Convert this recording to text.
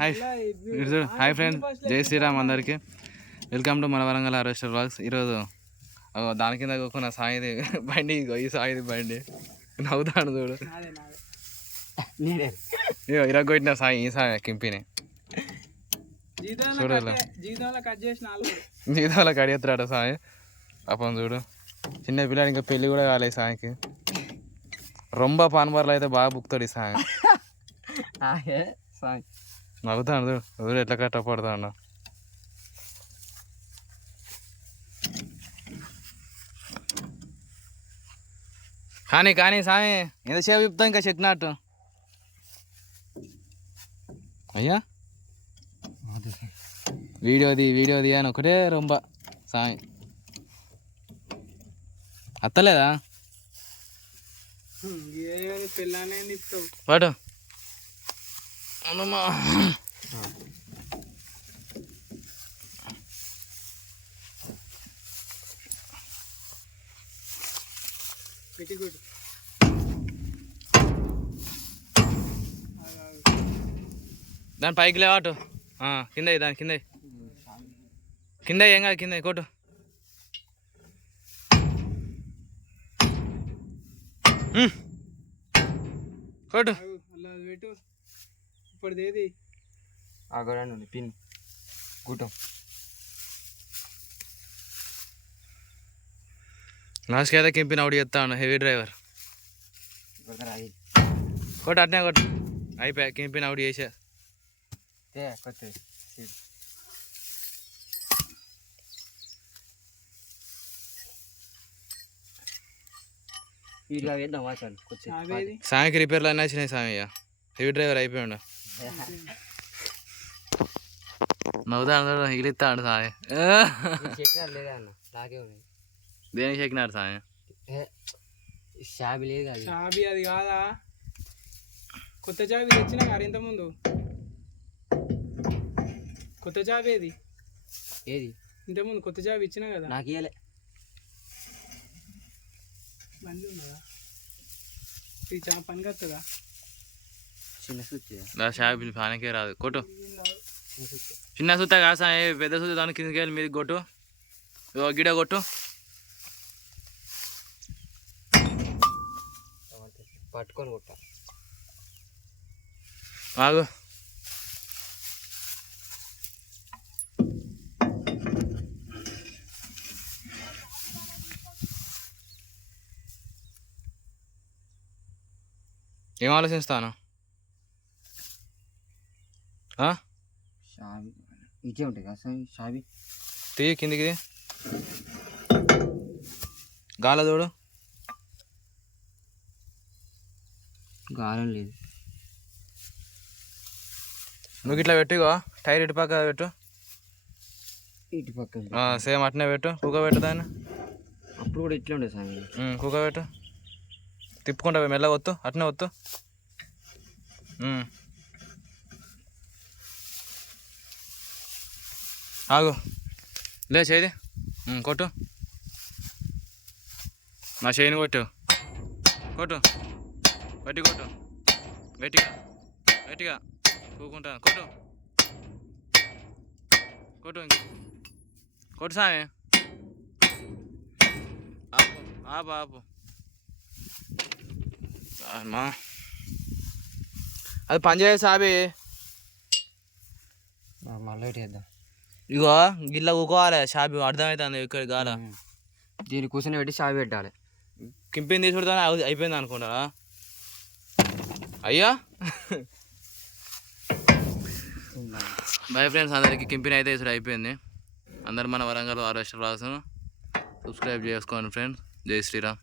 Hi hi friends, జై శ్రీరామ్ అందరికి. Welcome to మన వరంగల్ హార్వెస్టర్ వ్లాగ్స్. ఈరోజు దాని కింద కూకున్న సాయిది బండి, ఈ సాయిది బండి నవ్వుతాను చూడు. ఇరగొట్టిన సాయి, ఈ సాయి కింపిని చూడాల జీవితంలో కడిగెత్తాడ సాయి. పాపం చూడు, చిన్న పిల్లాడు, ఇంకా పెళ్ళి కూడా కాలేదు సాయికి. రొంబ పాన్బర్లు అయితే బాగా బుక్తాడు ఈ సాయి. నవ్వుతాను చూడు, చూడు ఎట్లా కట్టపడతాడు. కానీ కానీ సాయి ఎంతసేపు చెప్తాం ఇంకా చెప్పినట్టు. అయ్యా వీడియోది అని ఒకటే రొంబ సాయి. అత్తలేదా వాడు అవునమ్మా. దాని పైకి లేవాటు, కింద దాని కింద ఏం కాదు, కింద కొట్టు. కొట్టు ఇప్పటిదేది ఆగడండి పిన్ కూటం. లాస్ట్కి అయితే కింపిన అవుట్ చేస్తాను, హెవీ డ్రైవర్. కొట్టు అట్నే కొట్టు, అయిపోయా కింపిన అవుట్ చేసా. సాయికి రిపేర్లు అన్నీ వచ్చినాయి సామయ్య, హెవీ డ్రైవర్ అయిపోయాడు. నవ్వుతాడు, ఇగిలిస్తాడు సాయి. దేనికి చెక్కినాడు సాయి? షాబీ అది కాదా, కొత్త చాబీ తెచ్చినా గారు ఇంతకుముందు. కొత్త చాబీ ఏది ఇంతకుముందు కొత్త చాబీ ఇచ్చినా కదా నాకు. ఇవ్వలే బండి ఉన్నదా, ఇది చాలా పనికి వస్తుందా? చిన్న స్విచ్ షాబీ పనికే రాదు. కొట్టు చిన్న సుత్త కాదు సాయి, పెద్ద సుత్త దాని కిందకి వెళ్ళి మీది కొట్టు, గిడ కొట్టు. పట్టుకొని కొట్ట ఆగు. ఏం ఆలోచిస్తాను? ఇచ్చే ఉంటాయి కదా షాబీ, తీ కిందికి గాల చూడు. గాలం లేదు, నువ్వు ఇట్లా పెట్టుకో, టైర్ ఇటు పక్క పెట్టు, ఇటు పక్క సేమ్ అట్నే పెట్టు. కుక్క పెట్టు దాన్ని, అప్పుడు కూడా ఇట్లా ఉండే సార్. కుక్క పెట్టు, తిప్పుకుంటా మెల్లగా వత్తు, అట్నే వత్తు. ఆగు, లే చేది కొట్టు, నా చేయిని కొట్టు, కొట్టు గట్టి కొట్టు, గట్టిగా కూకుంటా కొట్టు, కొట్టు సామి. ఆపు అమ్మా, అది పనిచేయ సాబి. మళ్ళీ చేద్దాం. ఇగో గిట్లా కూకోవాలి, షాబీ అర్థమవుతుంది ఇక్కడ గాల. దీన్ని కూర్చొని పెట్టి షాబీ పెట్టాలి. కింపిని తీసి పెడతానే అయిపోయింది అనుకుంటారా అయ్యా? బాయ్ ఫ్రెండ్స్, అందరికి కింపిని అయితే ఇప్పుడు అయిపోయింది. అందరు మన వరంగల్ హార్వెస్టర్ వ్లాగ్స్ను సబ్స్క్రైబ్ చేసుకోండి ఫ్రెండ్స్. జై శ్రీరామ్.